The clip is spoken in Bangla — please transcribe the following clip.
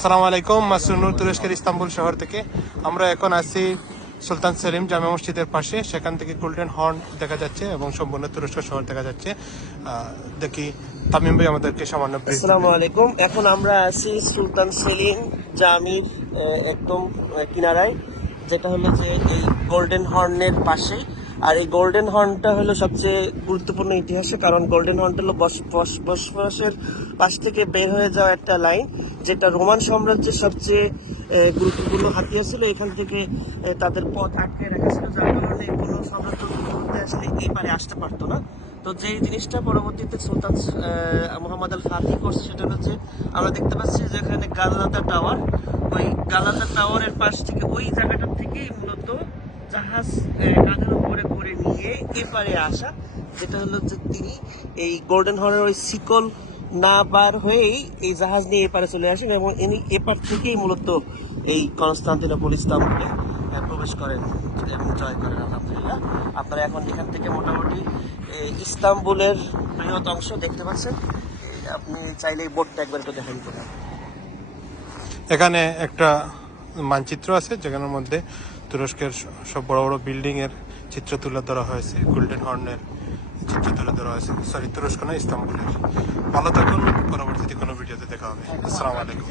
সালাম আলাইকুম মাসুনুর তুরস্কের ইস্তাম্বুল শহর থেকে। আমরা এখন আছি সুলতান সেলিম জামা মসজিদের পাশে। সেখান থেকে গোল্ডেন হর্ন দেখা যাচ্ছে এবং সম্পূর্ণ তুরস্ক শহর দেখা যাচ্ছে। দেখি তামিম ভাই আমাদেরকে সামান্য আসসালামু আলাইকুম। এখন আমরা আছি সুলতান সেলিম জামির একদম কিনারায়, যেটা হলো যে এই গোল্ডেন হর্নের পাশেই। আর এই গোল্ডেন হর্নটা হলো সবচেয়ে গুরুত্বপূর্ণ ইতিহাসে, কারণ গোল্ডেন হর্নটা হলো বস- বস- বসবাসের পাশ থেকে বের হয়ে যাওয়া একটা লাইন যেটা রোমান সাম্রাজ্যের সবচেয়ে গুরুত্বপূর্ণ হাতিয়ার ছিল। এখান থেকে তাদের পথ আটকে রাখা ছিল, যার কারণে কোনো সাম্রাজ্য আসলে এই পারে আসতে পারতো না। তো যে জিনিসটা পরবর্তীতে সুলতান মোহাম্মদ আল ফাতি করছে, সেটা হচ্ছে আমরা দেখতে পাচ্ছি যে এখানে টাওয়ার ওই গালাতা টাওয়ারের পাশ থেকে ওই জায়গাটা থেকেই মূলত জাহাজ কাঁধের উপরে করে নিয়ে এপারে আসা, যেটা হলো যে তিনি এই গোল্ডেন হর্নের ওই শিকল না বার হয়েই এই জাহাজ নিয়ে এপারে চলে আসেন এবং ইনি এপার থেকেই মূলত এই কনস্টান্তিনোপল ইস্তাম্বুলে প্রবেশ করেন এবং জয় করেন, আলহামদুলিল্লাহ। আপনারা এখন এখান থেকে মোটামুটি ইস্তাম্বুলের বৃহৎ অংশ দেখতে পাচ্ছেন। আপনি চাইলে এই বোর্ডটা একবার একটু দেখা দিতে পারেন এখানে একটা মানচিত্র আছে, যেখানের মধ্যে তুরস্কের সব বড় বড় বিল্ডিংয়ের চিত্র তুলে ধরা হয়েছে গোল্ডেন হর্নের চিত্র তুলে ধরা হয়েছে। সরি তুরস্ক না, ইস্তাম্বুলের। ভালো থাকুন, পরবর্তীতে কোনো ভিডিওতে দেখা হবে। আসসালামু আলাইকুম।